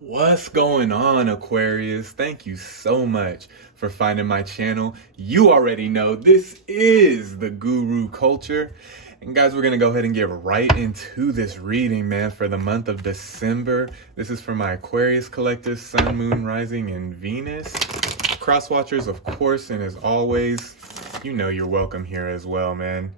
What's going on, Aquarius? Thank you so much for finding my channel. You already know this is the Guru Culture. And guys, we're going to go ahead and get right into this reading, man, for the month of December. This is for my Aquarius collective, Sun, Moon, Rising, and Venus. Cross watchers, of course, and as always, you know you're welcome here as well, man.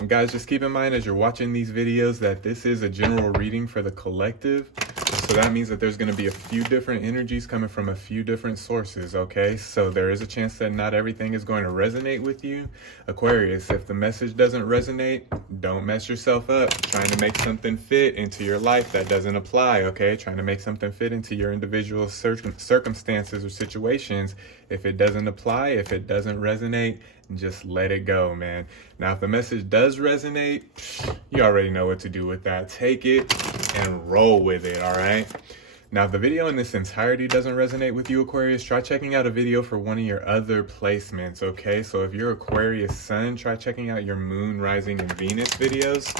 And guys, just keep in mind as you're watching these videos that this is a general reading for the collective. So that means that there's going to be a few different energies coming from a few different sources, okay? So there is a chance that not everything is going to resonate with you. Aquarius, if the message doesn't resonate, don't mess yourself up trying to make something fit into your life that doesn't apply, okay? Trying to make something fit into your individual circumstances or situations. If it doesn't apply, if it doesn't resonate, just let it go, man. Now, if the message does resonate, you already know what to do with that. Take it and roll with it, all right? Now, if the video in its entirety doesn't resonate with you, Aquarius, try checking out a video for one of your other placements, okay? So if you're Aquarius Sun, try checking out your Moon, Rising, and Venus videos.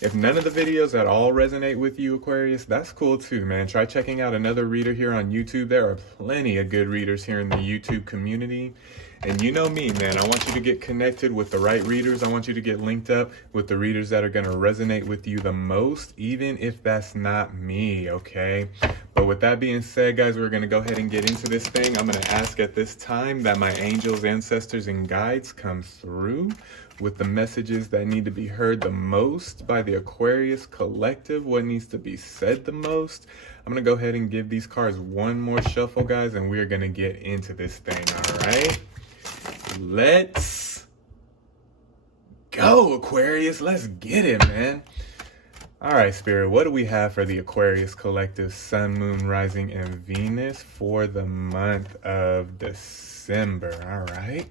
If none of the videos at all resonate with you, Aquarius, that's cool too, man. Try checking out another reader here on YouTube. There are plenty of good readers here in the YouTube community. And you know me, man, I want you to get connected with the right readers. I want you to get linked up with the readers that are going to resonate with you the most, even if that's not me, okay? But with that being said, guys, we're going to go ahead and get into this thing. I'm going to ask at this time that my angels, ancestors, and guides come through with the messages that need to be heard the most by the Aquarius collective, what needs to be said the most. I'm going to go ahead and give these cards one more shuffle, guys, and we're going to get into this thing, all right? Let's go, Aquarius. Let's get it, man. All right, Spirit, what do we have for the Aquarius collective, Sun, Moon, Rising, and Venus for the month of December? All right.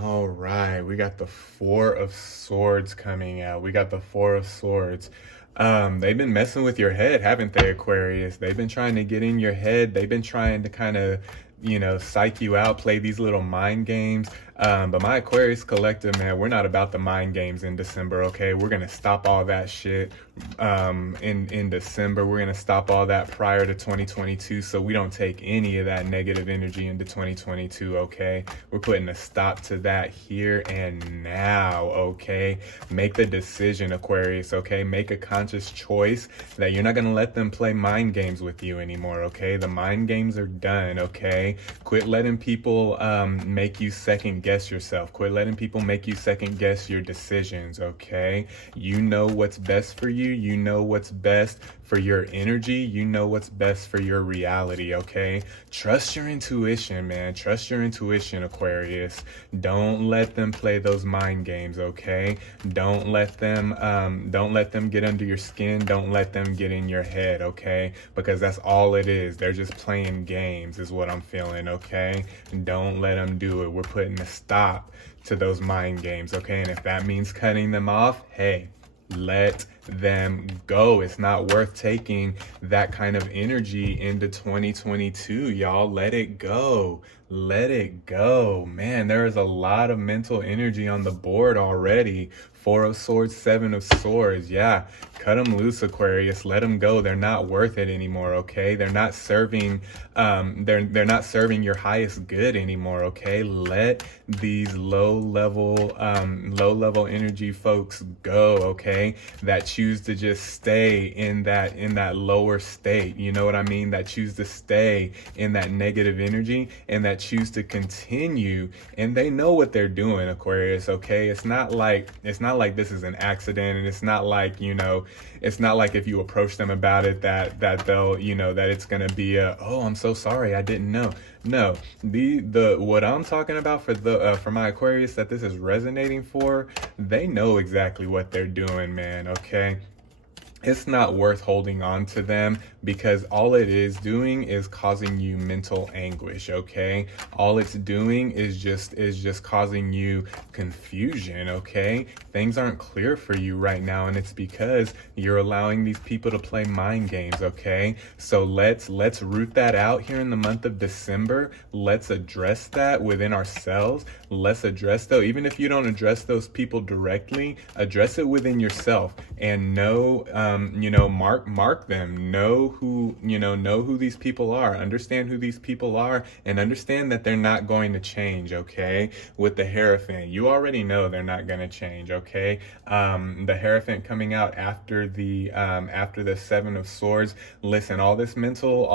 All right, we got the Four of Swords coming out. We got the Four of Swords. They've been messing with your head, haven't they, Aquarius? They've been trying to get in your head. They've been trying to kind of, psych you out, play these little mind games. But my Aquarius collective, man, we're not about the mind games in December, okay? We're going to stop all that shit in December. We're going to stop all that prior to 2022 so we don't take any of that negative energy into 2022, okay? We're putting a stop to that here and now, okay? Make the decision, Aquarius, okay? Make a conscious choice that you're not going to let them play mind games with you anymore, okay? The mind games are done, okay? Quit letting people make you second guess yourself. Quit letting people make you second guess your decisions, okay? You know what's best for you. You know what's best for your energy. You know what's best for your reality, okay? Trust your intuition, man. Trust your intuition, Aquarius. Don't let them play those mind games, okay? Don't let them get under your skin. Don't let them get in your head, okay? Because that's all it is. They're just playing games is what I'm feeling, okay? Don't let them do it. We're putting a stop to those mind games, okay? And if that means cutting them off, hey, let them go. It's not worth taking that kind of energy into 2022, y'all. Let it go. Let it go. Man, there is a lot of mental energy on the board already. Four of Swords, Seven of Swords. Yeah, cut them loose, Aquarius. Let them go. They're not worth it anymore, okay? They're not serving they're not serving your highest good anymore, okay? Let these low level energy folks go, okay? That choose to just stay in that lower state. You know what I mean? That choose to stay in that negative energy and that choose to continue, and they know what they're doing, Aquarius, okay? It's not like this is an accident, and it's not like, it's not like if you approach them about it that they'll, that it's gonna be oh, I'm so sorry, I didn't know. No, the what I'm talking about for my Aquarius that this is resonating for, they know exactly what they're doing, man, okay? it's not worth holding on to them, because all it is doing is causing you mental anguish. Okay, all it's doing is just causing you confusion. Okay, things aren't clear for you right now, and it's because you're allowing these people to play mind games. Okay, so let's root that out here in the month of December. Let's address that within ourselves. Let's address, though, even if you don't address those people directly, address it within yourself, and know, mark them, know who these people are, understand who these people are, and understand that they're not going to change. Okay, with the Hierophant, you already know they're not going to change. Okay, the Hierophant coming out after the Seven of Swords. Listen, all this mental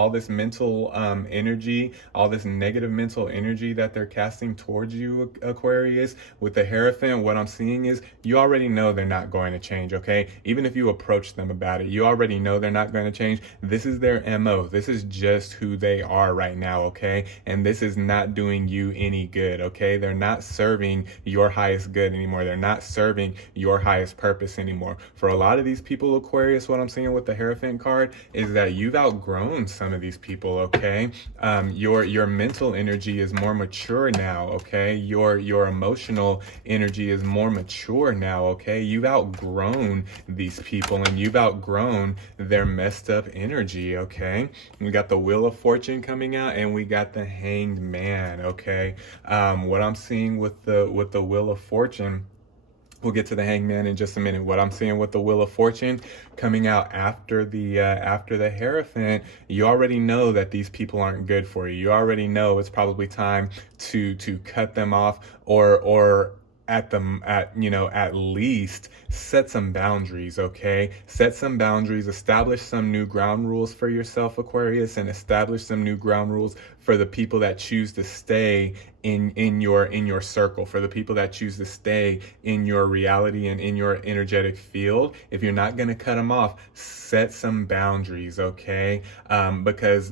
energy, all this negative mental energy that they're casting towards you, Aquarius, with the Hierophant, what I'm seeing is you already know they're not going to change. Okay, even if you approach them about it, you already know they're not going to change. This is their MO. This is just who they are right now. Okay, and this is not doing you any good. Okay, they're not serving your highest good anymore. They're not serving your highest purpose anymore. For a lot of these people, Aquarius, what I'm seeing with the Hierophant card is that you've outgrown some of these people. Okay, your mental energy is more mature now. Okay, your emotional energy is more mature now. Okay, you've outgrown these people, and you've outgrown their messed up energy. Okay, we got the Wheel of Fortune coming out, and we got the Hanged Man. Okay, what I'm seeing with the Wheel of Fortune, we'll get to the Hangman in just a minute. What I'm seeing with the Wheel of Fortune coming out after the Hierophant, you already know that these people aren't good for you. You already know it's probably time to cut them off, or at least set some boundaries. Okay, set some boundaries, establish some new ground rules for yourself, Aquarius, and establish some new ground rules for the people that choose to stay in your circle, for the people that choose to stay in your reality and in your energetic field. If you're not going to cut them off, set some boundaries. Okay, because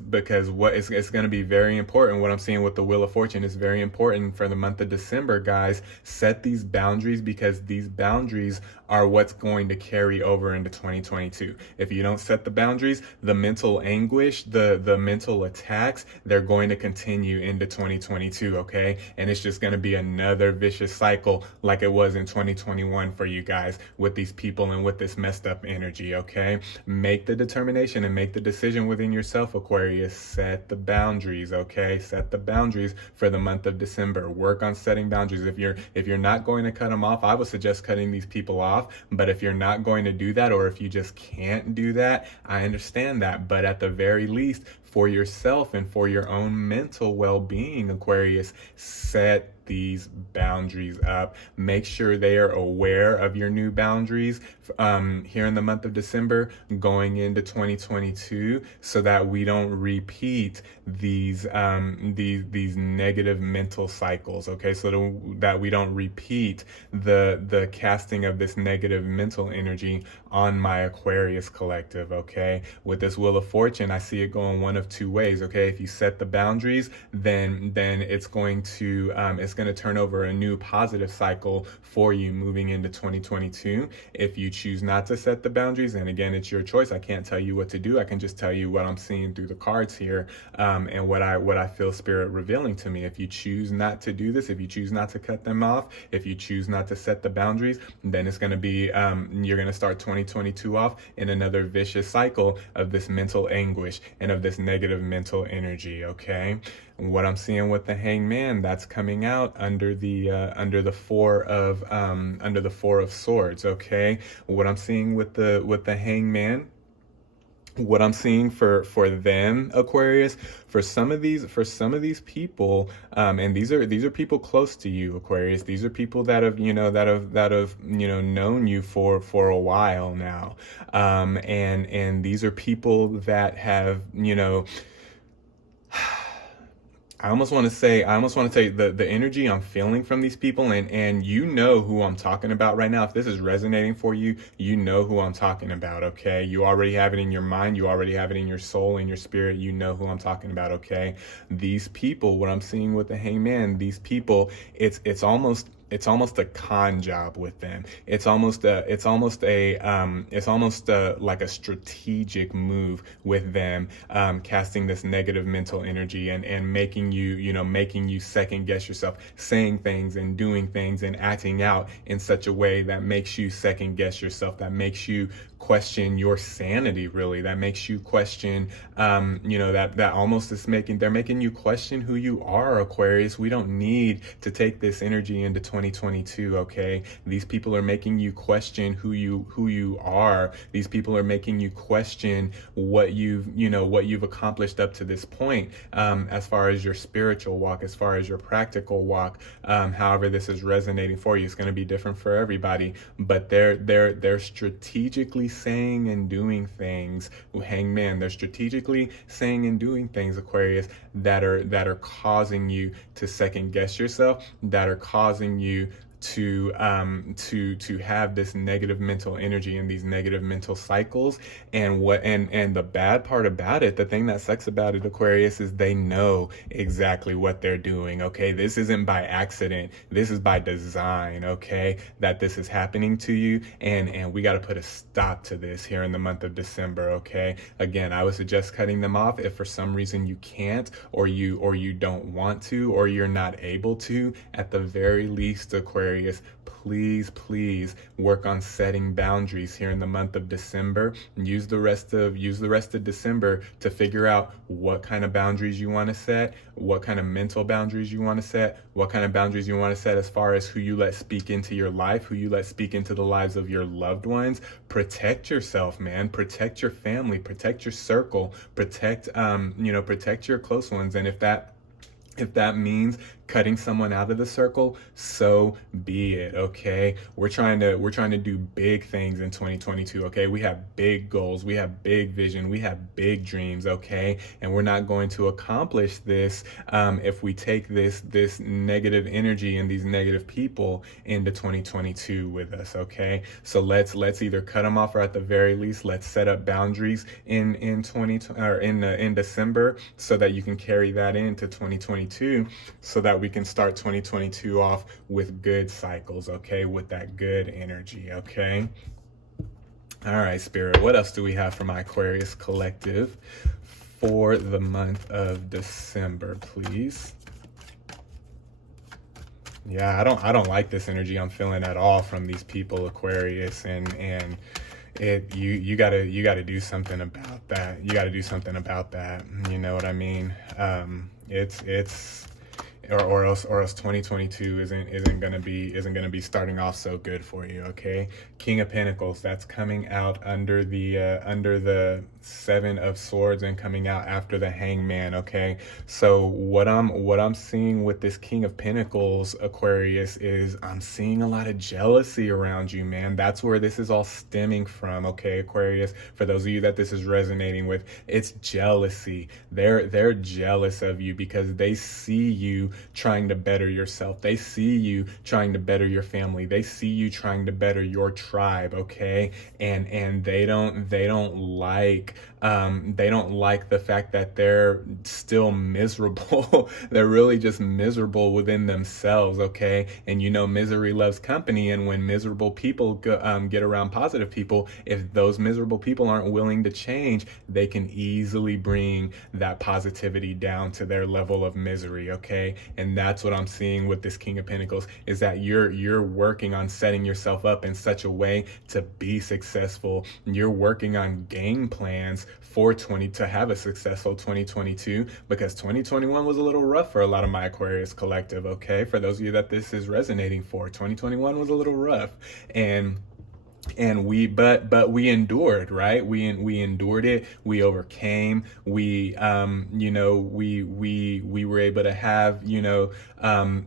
what is, it's going to be very important. What I'm seeing with the Wheel of Fortune is very important for the month of December, guys. Set these boundaries, because these boundaries are what's going to carry over into 2022. If you don't set the boundaries, the mental anguish, the mental attacks, they're going to continue into 2022. Okay, and it's just going to be another vicious cycle like it was in 2021 for you guys, with these people and with this messed up energy. Okay, make the determination and make the decision within yourself, Aquarius. Set the boundaries. Okay, set the boundaries for the month of December. Work on setting boundaries. If you're not going to cut them off, I would suggest cutting these people off. But if you're not going to do that, or if you just can't do that, I understand that. But at the very least, for yourself and for your own mental well-being, Aquarius, set these boundaries up. Make sure they are aware of your new boundaries here in the month of December going into 2022, so that we don't repeat these negative mental cycles. Okay, so that we don't repeat the casting of this negative mental energy on my Aquarius collective. Okay, with this Wheel of Fortune, I see it going one of two ways. Okay, if you set the boundaries, then it's going to turn over a new positive cycle for you moving into 2022. If you choose not to set the boundaries, and again, it's your choice. I can't tell you what to do. I can just tell you what I'm seeing through the cards here, and what I feel Spirit revealing to me. If you choose not to do this, if you choose not to cut them off, if you choose not to set the boundaries, then it's going to be you're going to start 2022 off in another vicious cycle of this mental anguish and of this negative mental energy. Okay, what I'm seeing with the Hangman, that's coming out under the Four of Swords. Okay, what I'm seeing with the Hangman, what I'm seeing for them, Aquarius, for some of these people, and these are people close to you, Aquarius. These are people that have known you for a while now, and these are people that have I almost want to say the energy I'm feeling from these people, and you know who I'm talking about right now. If this is resonating for you, you know who I'm talking about. Okay, you already have it in your mind, you already have it in your soul, in your spirit. You know who I'm talking about. Okay, these people, what I'm seeing with the Hangman, these people, it's almost it's almost a con job with them. It's almost like a strategic move with them, casting this negative mental energy and making you, making you second guess yourself, saying things and doing things and acting out in such a way that makes you second guess yourself, that makes you question your sanity, really, that makes you question, that almost is they're making you question who you are, Aquarius. We don't need to take this energy into 2022, okay? These people are making you question who you are. These people are making you question what you've accomplished up to this point, as far as your spiritual walk, as far as your practical walk. However this is resonating for you, it's going to be different for everybody, but they're strategically saying and doing things, Hangman, they're strategically saying and doing things, Aquarius, that are causing you to second guess yourself, that are causing you to have this negative mental energy and these negative mental cycles. And the bad part about it, the thing that sucks about it, Aquarius, is they know exactly what they're doing, okay? This isn't by accident, this is by design, okay, that this is happening to you. And we got to put a stop to this here in the month of December, okay? Again, I would suggest cutting them off if for some reason you can't, or you don't want to, or you're not able to. At the very least, Aquarius, please work on setting boundaries here in the month of December. Use the rest of December to figure out what kind of boundaries you want to set, what kind of mental boundaries you want to set, what kind of boundaries you want to set as far as who you let speak into your life, who you let speak into the lives of your loved ones. Protect yourself, man. Protect your family, protect your circle, protect your close ones. And if that means cutting someone out of the circle, so be it, okay? We're trying to do big things in 2022, okay? We have big goals, we have big vision, we have big dreams, okay? And we're not going to accomplish this if we take this negative energy and these negative people into 2022 with us, okay? So let's either cut them off, or at the very least, let's set up boundaries in December, so that you can carry that into 2022, so that we can start 2022 off with good cycles, okay? With that good energy, okay? All right, Spirit, what else do we have for my Aquarius collective for the month of December, please? Yeah, I don't like this energy I'm feeling at all from these people, Aquarius, and you gotta do something about that. You gotta do something about that. You know what I mean? Or else 2022 isn't gonna be starting off so good for you, okay? King of Pentacles, that's coming out under the Seven of Swords and coming out after the Hangman, okay? So what I'm seeing with this King of Pentacles, Aquarius, is I'm seeing a lot of jealousy around you, man. That's where this is all stemming from, okay, Aquarius? For those of you that this is resonating with, it's jealousy. They're jealous of you because they see you trying to better yourself. They see you trying to better your family. They see you trying to better your tribe, okay? And they don't like the fact that they're still miserable. They're really just miserable within themselves, okay? And misery loves company, and when miserable people get around positive people, if those miserable people aren't willing to change, they can easily bring that positivity down to their level of misery, okay? And that's what I'm seeing with this King of Pentacles, is that you're working on setting yourself up in such a way to be successful. You're working on game plans to have a successful 2022, because 2021 was a little rough for a lot of my Aquarius collective, okay? For those of you that this is resonating for, 2021 was a little rough, and but we endured, right? We endured it. We overcame. We were able to have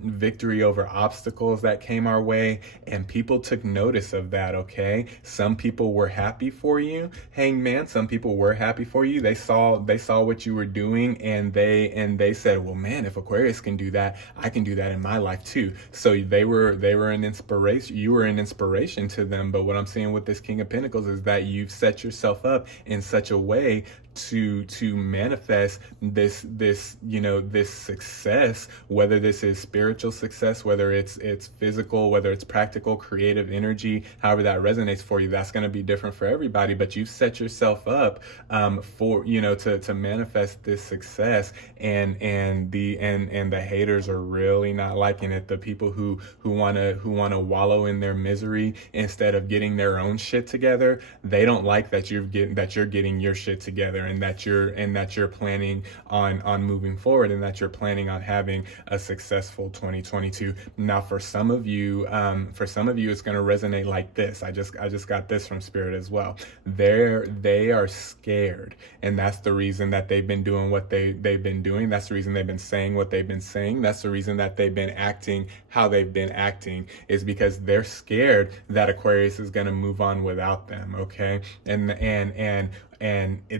victory over obstacles that came our way, and people took notice of that, okay? Some people were happy for you, Hangman. Some people were happy for you. They saw what you were doing, and they said, well, man, if Aquarius can do that, I can do that in my life too. So they were an inspiration. You were an inspiration to them. But what I'm seeing with this King of Pentacles is that you've set yourself up in such a way to manifest this success, whether this is spiritual success, whether it's physical, whether it's practical, creative energy, however that resonates for you. That's going to be different for everybody, but you've set yourself up for to manifest this success, and the haters are really not liking it. The people who want to wallow in their misery instead of getting their own shit together, they don't like that you're getting your shit together, and that you're planning on moving forward, and that you're planning on having a successful 2022. Now, for some of you, it's going to resonate like this. I just got this from Spirit as well. They are scared, and that's the reason that they've been doing what they've been doing. That's the reason they've been saying what they've been saying. That's the reason that they've been acting how they've been acting, is because they're scared that Aquarius is going to move on without them. Okay, and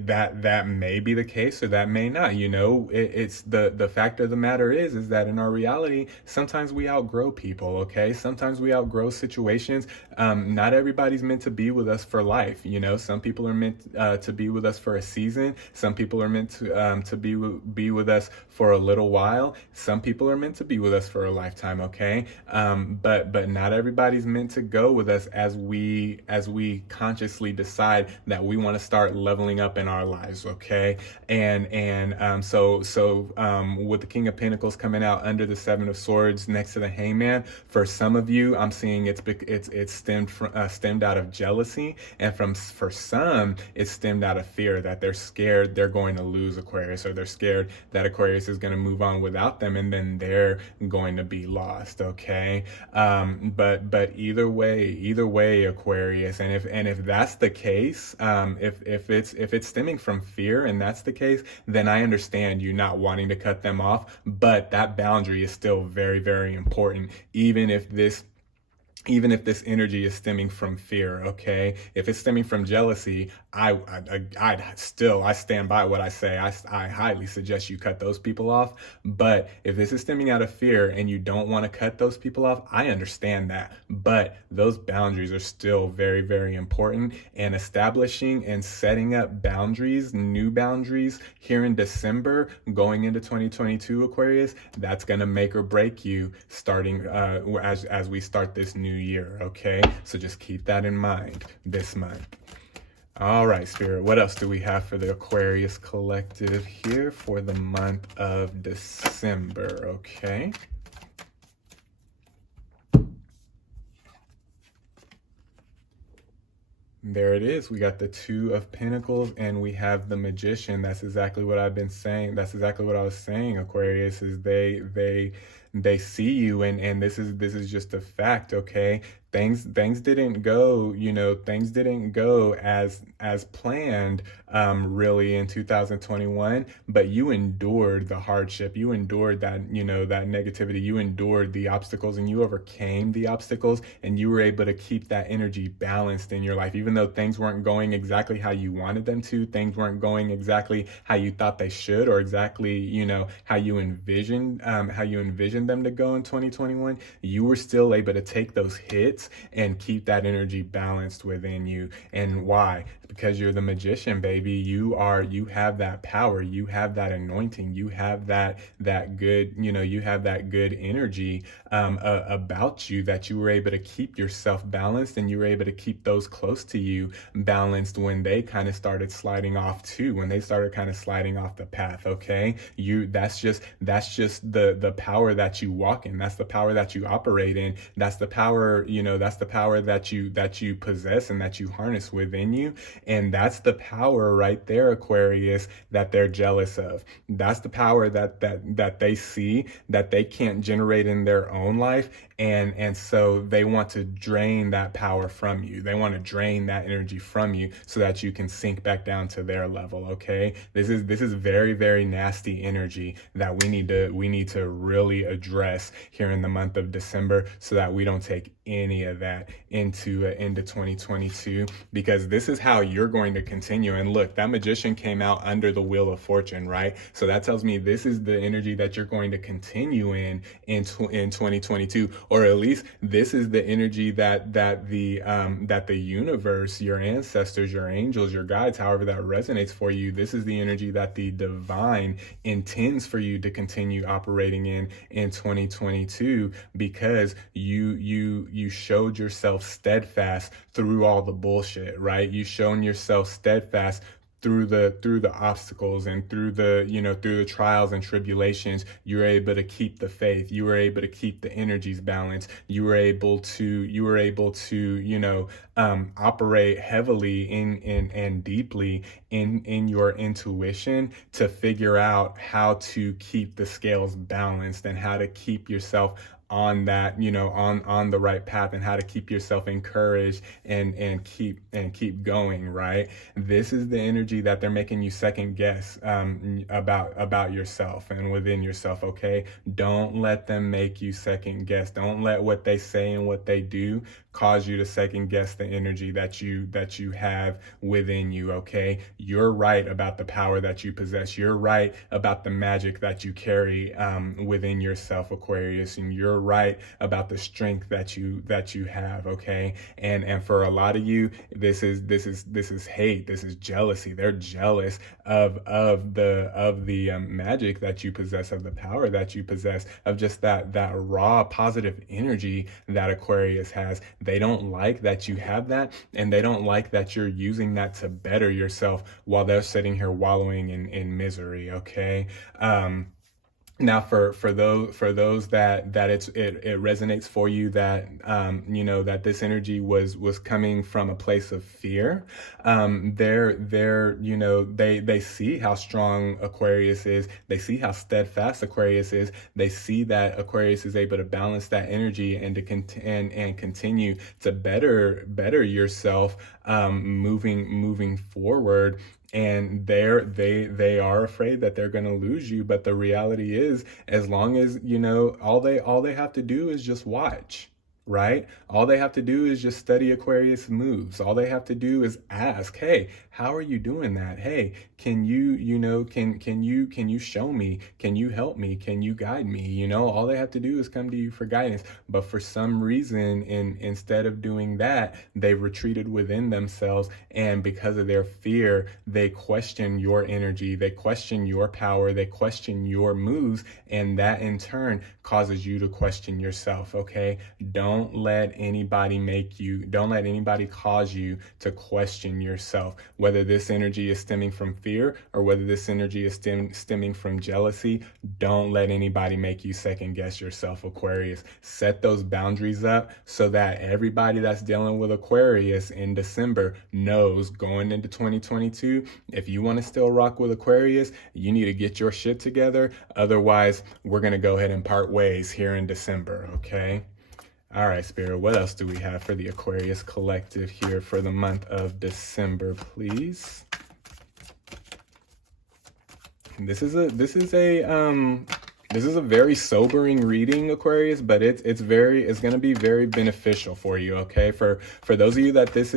that may be the case, or that may not. It's the fact of the matter is that in our reality, sometimes we outgrow people. Okay, sometimes we outgrow situations. Not everybody's meant to be with us for life. Some people are meant to be with us for a season. Some people are meant to be with us for a little while. Some people are meant to be with us for a lifetime. Okay, but not everybody's meant to go with us as we consciously decide that we want to start leveling up in our lives. Okay, so with the King of Pentacles coming out under the Seven of Swords next to the Hangman, for some of you, I'm seeing it's stemmed out of jealousy, and for some, it's stemmed out of fear, that they're scared they're going to lose Aquarius, or they're scared that Aquarius is going to move on without them, and then they're going to be lost. Okay, but either way, Aquarius, and if that's the case, if it's stemming from fear, and that's the case, then I understand you not wanting to cut them off, but that boundary is still very, very important, even if this energy is stemming from fear. Okay, if it's stemming from jealousy, I stand by what I say. I highly suggest you cut those people off. But if this is stemming out of fear and you don't want to cut those people off, I understand that. But those boundaries are still very, very important. And establishing and setting up boundaries, new boundaries here in December, going into 2022, Aquarius, that's going to make or break you starting as we start this new year. Okay, so just keep that in mind this month. All right, Spirit, what else do we have for the Aquarius collective here for the month of December? Okay. There it is. We got the Two of Pentacles, and we have the Magician. That's exactly what I've been saying. That's exactly what I was saying, Aquarius, is they see you, and this is just a fact. Okay, things didn't go, things didn't go as planned, really, in 2021, but you endured the hardship, you endured that negativity, you endured the obstacles, and you overcame the obstacles, and you were able to keep that energy balanced in your life, even though things weren't going exactly how you wanted them to, things weren't going exactly how you thought they should, or exactly, how you envisioned them to go in 2021. You were still able to take those hits and keep that energy balanced within you. And why? Because you're the Magician, baby. You have that power, you have that anointing, you have that good, you have that good energy about you, that you were able to keep yourself balanced, and you were able to keep those close to you balanced when they kind of started sliding off too, when they started kind of sliding off the path. Okay, that's just the power that you walk in, that's the power that you operate in, that's the power, that's the power that you possess and that you harness within you. And that's the power right there, Aquarius, that they're jealous of. That's the power that they see that they can't generate in their own life. And so they want to drain that power from you. They want to drain that energy from you so that you can sink back down to their level. Okay, this is very, very nasty energy that we need to really address here in the month of December, so that we don't take any of that into 2022, because this is how you're going to continue. And look, that Magician came out under the Wheel of Fortune, right? So that tells me this is the energy that you're going to continue in 2022. or at least this is the energy that the universe, your ancestors, your angels, your guides, however that resonates for you, this is the energy that the divine intends for you to continue operating in 2022, because you showed yourself steadfast through all the bullshit, right? You shown yourself steadfast through the obstacles and through the trials and tribulations. You were able to keep the faith. You were able to keep the energies balanced. You were able to operate heavily in and deeply in your intuition to figure out how to keep the scales balanced and how to keep yourself on that, on the right path, and how to keep yourself encouraged and keep going, right? This is the energy that they're making you second guess about yourself and within yourself. Okay, don't let them make you second guess. Don't let what they say and what they do cause you to second guess the energy that you have within you. Okay, you're right about the power that you possess. You're right about the magic that you carry within yourself, Aquarius, and you're right about the strength that you have. Okay, and for a lot of you, this is hate. This is jealousy. They're jealous of the magic that you possess, of the power that you possess, of just that raw positive energy that Aquarius has. They don't like that you have that, and they don't like that you're using that to better yourself while they're sitting here wallowing in misery. Okay. Now, for those that it resonates for you, that that this energy was coming from a place of fear. They see how strong Aquarius is. They see how steadfast Aquarius is. They see that Aquarius is able to balance that energy and to continue to better yourself moving forward. And they are afraid that they're going to lose you, but the reality is, as long as all they have to do is just watch, right? All they have to do is just study Aquarius moves. All they have to do is ask, hey, how are you doing that? Hey, can you show me? Can you help me? Can you guide me? All they have to do is come to you for guidance. But for some reason, instead of doing that, they've retreated within themselves, and because of their fear, they question your energy, they question your power, they question your moves, and that in turn causes you to question yourself. Okay, don't let anybody cause you to question yourself, whether this energy is stemming from fear or whether this energy is stemming from jealousy. Don't let anybody make you second guess yourself, Aquarius. Set those boundaries up so that everybody that's dealing with Aquarius in December knows, going into 2022, if you want to still rock with Aquarius, you need to get your shit together. Otherwise, we're going to go ahead and part ways here in December. Okay. All right, Spirit, what else do we have for the Aquarius collective here for the month of December, please? This is a very sobering reading, Aquarius, but it's going to be very beneficial for you. Okay, for those of you that this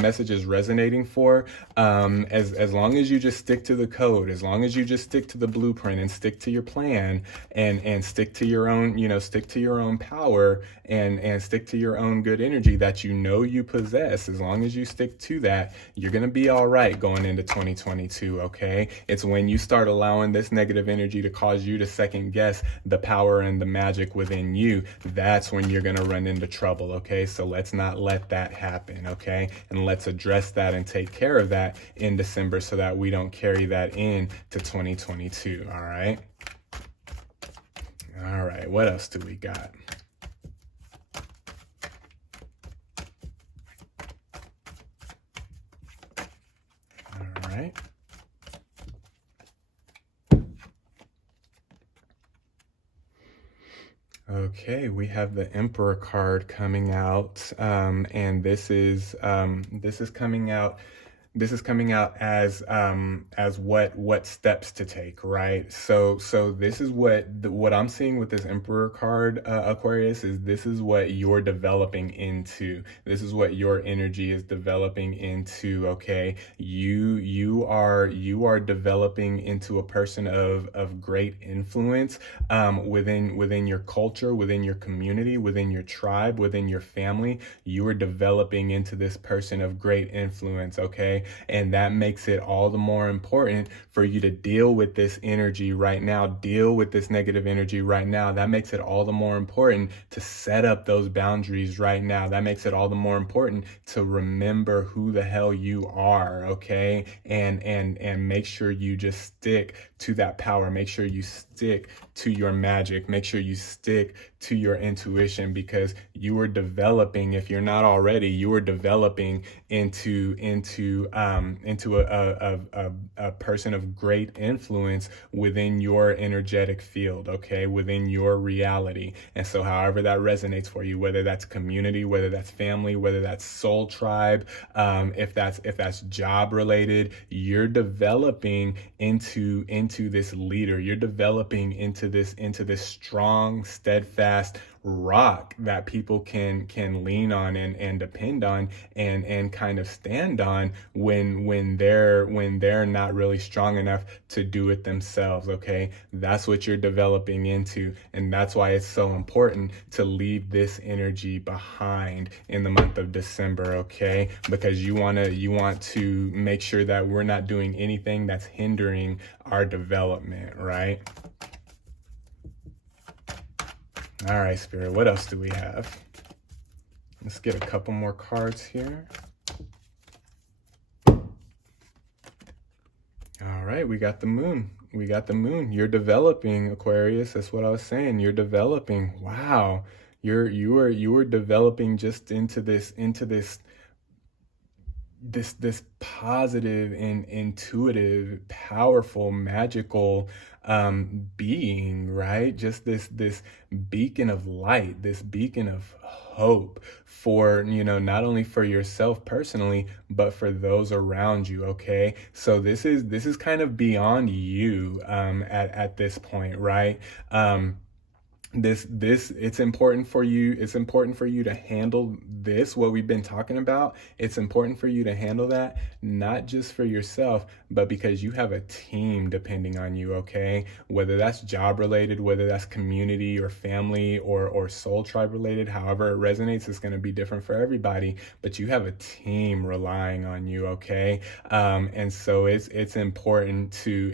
message is resonating for, as long as you just stick to the code, as long as you just stick to the blueprint and stick to your plan and stick to your own power and stick to your own good energy that you possess, as long as you stick to that, you're gonna be all right going into 2022. Okay, it's when you start allowing this negative energy to cause you to second guess the power and the magic within you, that's when you're going to run into trouble. Okay, so let's not let that happen. Okay, and let's address that and take care of that in December so that we don't carry that in to 2022. All right, what else do we got? All right. Okay, we have the Emperor card coming out, and this is coming out. this is coming out as what steps to take, right? So this is what I'm seeing with this Emperor card, Aquarius, is this is what you're developing into. This is what your energy is developing into. Okay, you are developing into a person of great influence, within your culture, within your community, within your tribe, within your family. You are developing into this person of great influence. Okay, and that makes it all the more important for you to deal with this energy right now, deal with this negative energy right now. That makes it all the more important to set up those boundaries right now. That makes it all the more important to remember who the hell you are, okay? And make sure you just stick to that power. Make sure you stick to your magic. Make sure you stick to your intuition, because you are developing, if you're not already, you are developing into a person of great influence within your energetic field, okay, within your reality. And so however that resonates for you, whether that's community, whether that's family, whether that's soul tribe, if that's job related, you're developing into this leader. You're developing into this strong, steadfast rock that people can lean on and depend on and kind of stand on when they're not really strong enough to do it themselves. Okay, that's what you're developing into, and that's why it's so important to leave this energy behind in the month of December. Okay, because you want to make sure that we're not doing anything that's hindering our development, right? All right, Spirit, what else do we have? Let's get a couple more cards here. All right, we got the moon. We got the moon. You're developing, Aquarius. That's what I was saying. You're developing. Wow. You are developing just into this positive and intuitive, powerful, magical being, right? Just this beacon of light, this beacon of hope for, not only for yourself personally, but for those around you. Okay, so this is kind of beyond you at this point, right? It's important for you to handle this, what we've been talking about. It's important for you to handle that, not just for yourself, but because you have a team depending on you. Okay, whether that's job related, whether that's community or family or soul tribe related, however it resonates, it's going to be different for everybody, but you have a team relying on you. Okay, and so it's important to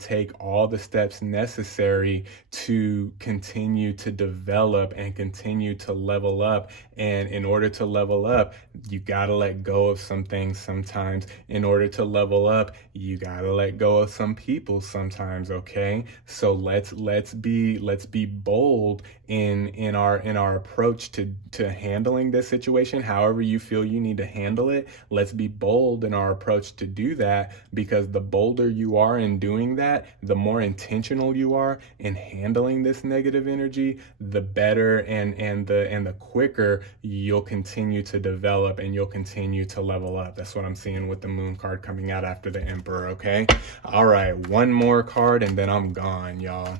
take all the steps necessary to continue to develop and continue to level up. And in order to level up, you gotta let go of some things sometimes. In order to level up, you gotta let go of some people sometimes. Okay, so let's be bold in our approach to handling this situation. However you feel you need to handle it, let's be bold in our approach to do that, because the bolder you are in doing that, the more intentional you are in handling this negative energy, the better and the quicker you'll continue to develop and you'll continue to level up. That's what I'm seeing with the moon card coming out after the Emperor. Okay, all right, one more card and then I'm gone, y'all.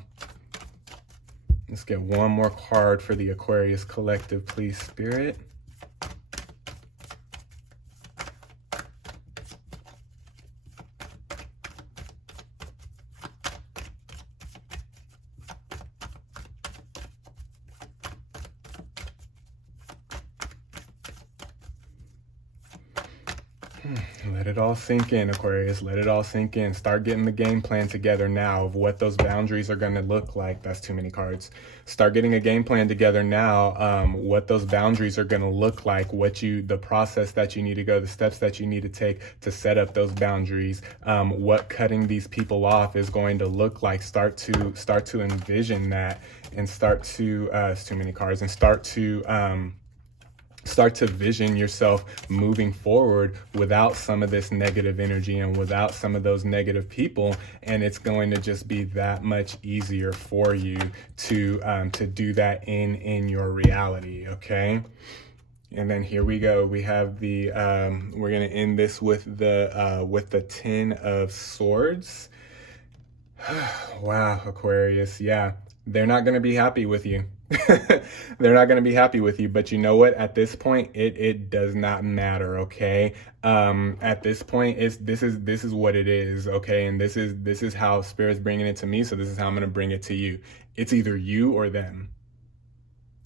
Let's get one more card for the Aquarius collective, please, Spirit. Let it all sink in, Aquarius. Let it all sink in. Start getting the game plan together now of what those boundaries are going to look like. That's too many cards. Start getting a game plan together now, what those boundaries are going to look like, the process that you need to go, the steps that you need to take to set up those boundaries, what cutting these people off is going to look like. Start to envision that, and it's too many cards, and start to vision yourself moving forward without some of this negative energy and without some of those negative people, and it's going to just be that much easier for you to do that in your reality. Okay, And then here we go. We have the we're gonna end this with the Ten of Swords. Wow, Aquarius. Yeah, they're not gonna be happy with you. They're not gonna be happy with you. But you know what? At this point, it does not matter. Okay. At this point, this is what it is. Okay, and this is how Spirit's bringing it to me. So this is how I'm gonna bring it to you. It's either you or them.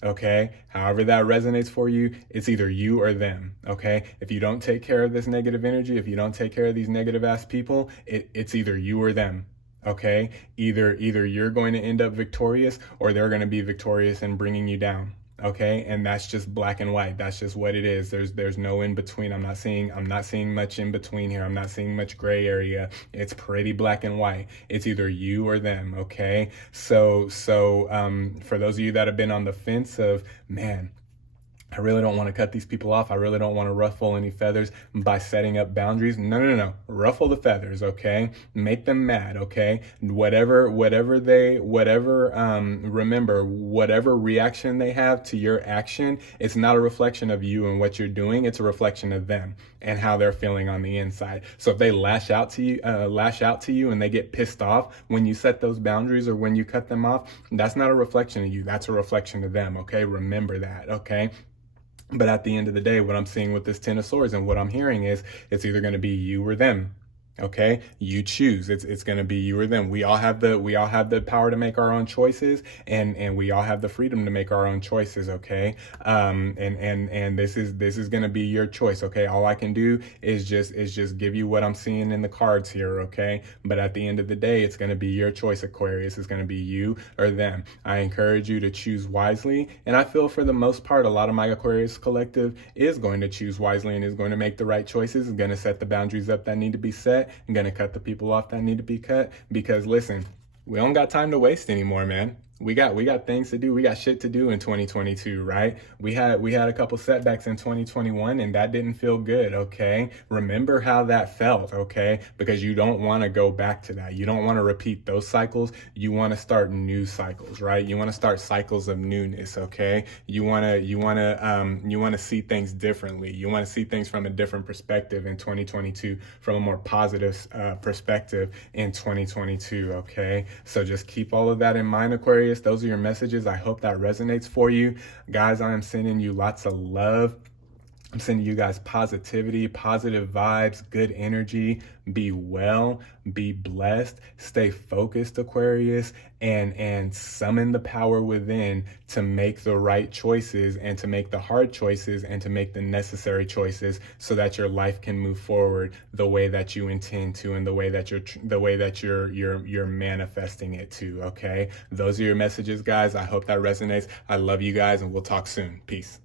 Okay, however that resonates for you, it's either you or them. Okay, if you don't take care of this negative energy, if you don't take care of these negative ass people, it's either you or them. Okay, either you're going to end up victorious, or they're going to be victorious and bringing you down. Okay, and that's just black and white. That's just what it is. There's no in between. I'm not seeing much in between here. I'm not seeing much gray area. It's pretty black and white. It's either you or them. Okay, so for those of you that have been on the fence of, man, I really don't want to cut these people off. I really don't want to ruffle any feathers by setting up boundaries. No. Ruffle the feathers, okay? Make them mad, okay? Remember, whatever reaction they have to your action, it's not a reflection of you and what you're doing. It's a reflection of them and how they're feeling on the inside. So if they lash out to you and they get pissed off when you set those boundaries or when you cut them off, that's not a reflection of you. That's a reflection of them, okay? Remember that, okay? But at the end of the day, what I'm seeing with this Ten of Swords and what I'm hearing is it's either going to be you or them. Okay, you choose. It's going to be you or them. We all have the power to make our own choices, and we all have the freedom to make our own choices. Okay, and this is going to be your choice. Okay, all I can do is just give you what I'm seeing in the cards here. Okay, but at the end of the day, it's going to be your choice, Aquarius. It's going to be you or them. I encourage you to choose wisely, and I feel for the most part, a lot of my Aquarius collective is going to choose wisely and is going to make the right choices. Is going to set the boundaries up that need to be set. I'm going to cut the people off that need to be cut, because listen, we don't got time to waste anymore, man. We got things to do. We got shit to do in 2022, right? We had a couple setbacks in 2021 and that didn't feel good, okay? Remember how that felt, okay? Because you don't want to go back to that. You don't want to repeat those cycles. You want to start new cycles, right? You want to start cycles of newness, okay? You want to see things differently. You want to see things from a different perspective in 2022, from a more positive perspective in 2022, okay? So just keep all of that in mind, Aquarius. Those are your messages. I hope that resonates for you. Guys, I am sending you lots of love. I'm sending you guys positivity, positive vibes, good energy. Be well, be blessed, stay focused, Aquarius, and summon the power within to make the right choices and to make the hard choices and to make the necessary choices so that your life can move forward the way that you intend to and the way that you're manifesting it to, okay? Those are your messages, guys. I hope that resonates. I love you guys, and we'll talk soon. Peace.